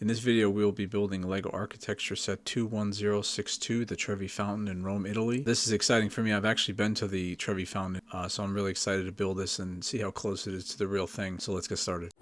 In this video, we will be building LEGO Architecture Set 21062, the Trevi Fountain in Rome, Italy. This is exciting for me. I've actually been to the Trevi Fountain, so I'm really excited to build this and see how close it is to the real thing. So let's get started.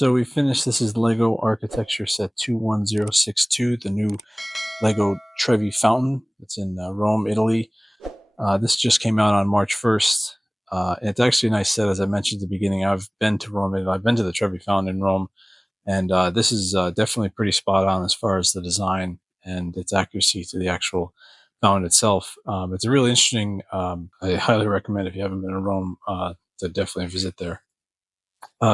So we finished. This is LEGO Architecture Set 21062, the new LEGO Trevi Fountain. It's in Rome, Italy. This just came out on March 1st. It's actually a nice set, as I mentioned at the beginning. I've been to Rome. I've been to the Trevi Fountain in Rome, and this is definitely pretty spot on as far as the design and its accuracy to the actual fountain itself. It's a really interesting. I highly recommend, if you haven't been to Rome, to definitely visit there.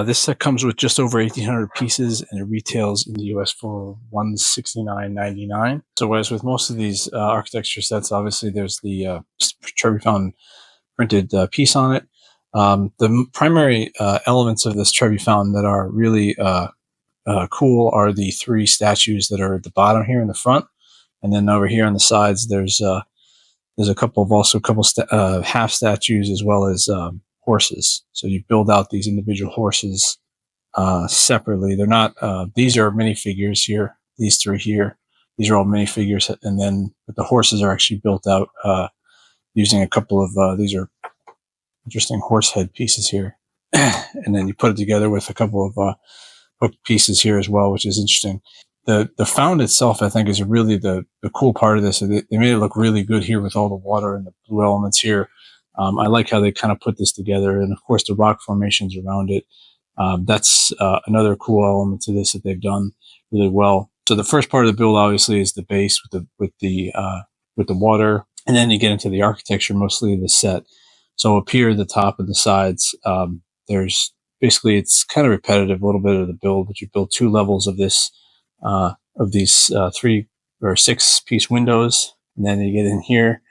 This set comes with just over 1,800 pieces, and it retails in the US for $169.99. So as with most of these architecture sets, obviously there's the Trevi Fountain printed piece on it. The primary elements of this Trevi Fountain that are really cool are the three statues that are at the bottom here in the front, and then over here on the sides there's a couple of half statues, as well as horses. So you build out these individual horses separately. They're not, these are minifigures here, these three here. These are all minifigures, and then the horses are actually built out using a couple of, these are interesting horse head pieces here. And then you put it together with a couple of hook pieces here as well, which is interesting. The fountain itself, I think, is really the cool part of this. They made it look really good here with all the water and the blue elements here. I like how they kind of put this together, and of course the rock formations around it. That's another cool element to this that they've done really well. So the first part of the build obviously is the base with the water, and then you get into the architecture, mostly the set. So up here, the top and the sides, there's basically, it's kind of repetitive, a little bit of the build, but you build two levels of this. Of these 3 or 6 piece windows, and then you get in here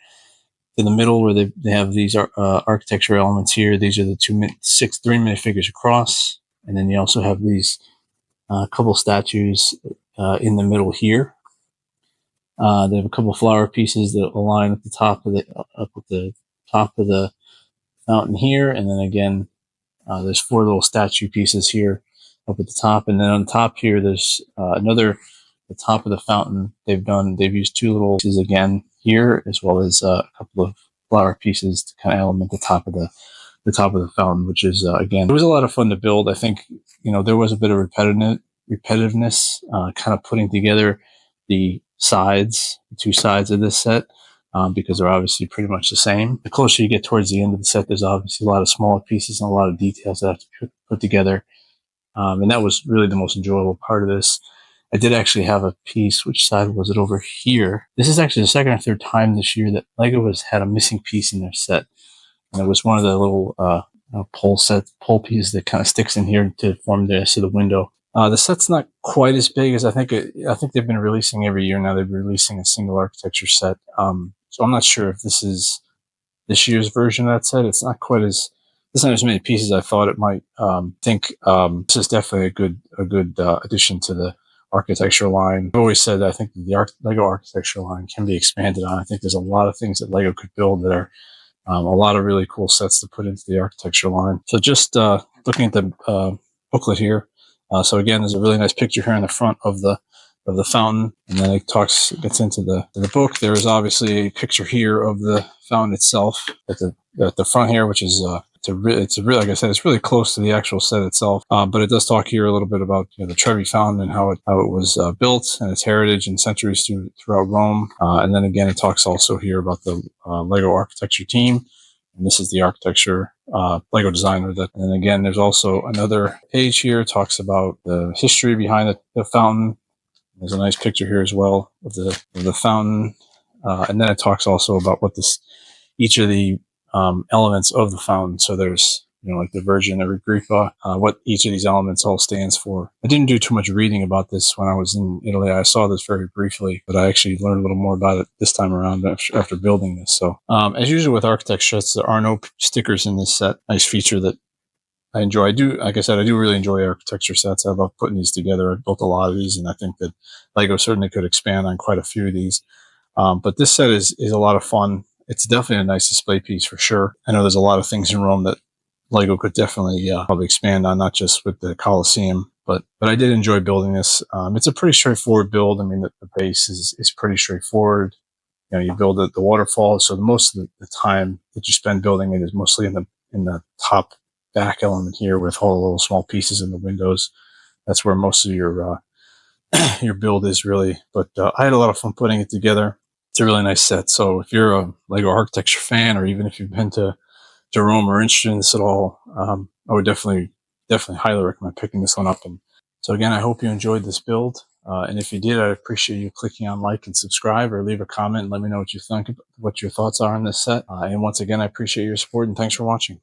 in the middle where they have these architecture elements here. These are the 3 minifigures across, and then you also have these couple statues in the middle here. They have a couple flower pieces that align at the top of the fountain here, and then again there's 4 little statue pieces here up at the top, and then on top here there's the top of the fountain. They've used 2 little pieces again here, as well as a couple of flower pieces to kind of element the top of the fountain, which is again, it was a lot of fun to build. I think, there was a bit of repetitiveness, kind of putting together the 2 sides of this set, because they're obviously pretty much the same. The closer you get towards the end of the set, there's obviously a lot of smaller pieces and a lot of details that have to be put together. And that was really the most enjoyable part of this. I did actually have a piece. Which side was it? Over here. This is actually the second or third time this year that LEGO has had a missing piece in their set. And it was one of the little pole pieces that kind of sticks in here to form the rest of the window. The set's not quite as big as I think they've been releasing every year now. They've been releasing a single architecture set. So I'm not sure if this is this year's version of that set. It's not as many pieces as I thought it might. This is definitely a good addition to the architecture line. I've always said that I think the LEGO architecture line can be expanded on. I think there's a lot of things that LEGO could build that are a lot of really cool sets to put into the architecture line. So just looking at the booklet here. So again, there's a really nice picture here in the front of the fountain, and then it gets into the book. There is obviously a picture here of the fountain itself at the front here, which is it's really, like I said, it's really close to the actual set itself. But it does talk here a little bit about the Trevi Fountain and how it was built, and its heritage and centuries throughout Rome. And then again, it talks also here about the LEGO architecture team. And this is the architecture LEGO designer. And again, there's also another page here. It talks about the history behind the fountain. There's a nice picture here as well of the fountain. And then it talks also about what each of the elements of the fountain. So there's, like the Virgin, the Agrippa, what each of these elements all stands for. I didn't do too much reading about this when I was in Italy. I saw this very briefly, but I actually learned a little more about it this time around after building this. So as usual with architecture sets, there are no stickers in this set. Nice feature that I enjoy. Like I said, I do really enjoy architecture sets. I love putting these together. I've built a lot of these, and I think that LEGO certainly could expand on quite a few of these. But this set is a lot of fun. It's definitely a nice display piece for sure. I know there's a lot of things in Rome that LEGO could definitely probably expand on, not just with the Colosseum, but I did enjoy building this. It's a pretty straightforward build. I mean, the base is pretty straightforward. You build the waterfall, so most of the time that you spend building it is mostly in the top back element here, with all the little small pieces in the windows. that's where most of your your build is really. But I had a lot of fun putting it together. It's a really nice set. So if you're a LEGO architecture fan, or even if you've been to Rome or interested in this at all, I would definitely highly recommend picking this one up. And so again, I hope you enjoyed this build. And if you did, I'd appreciate you clicking on like and subscribe, or leave a comment and let me know what you think, what your thoughts are on this set. And once again, I appreciate your support, and thanks for watching.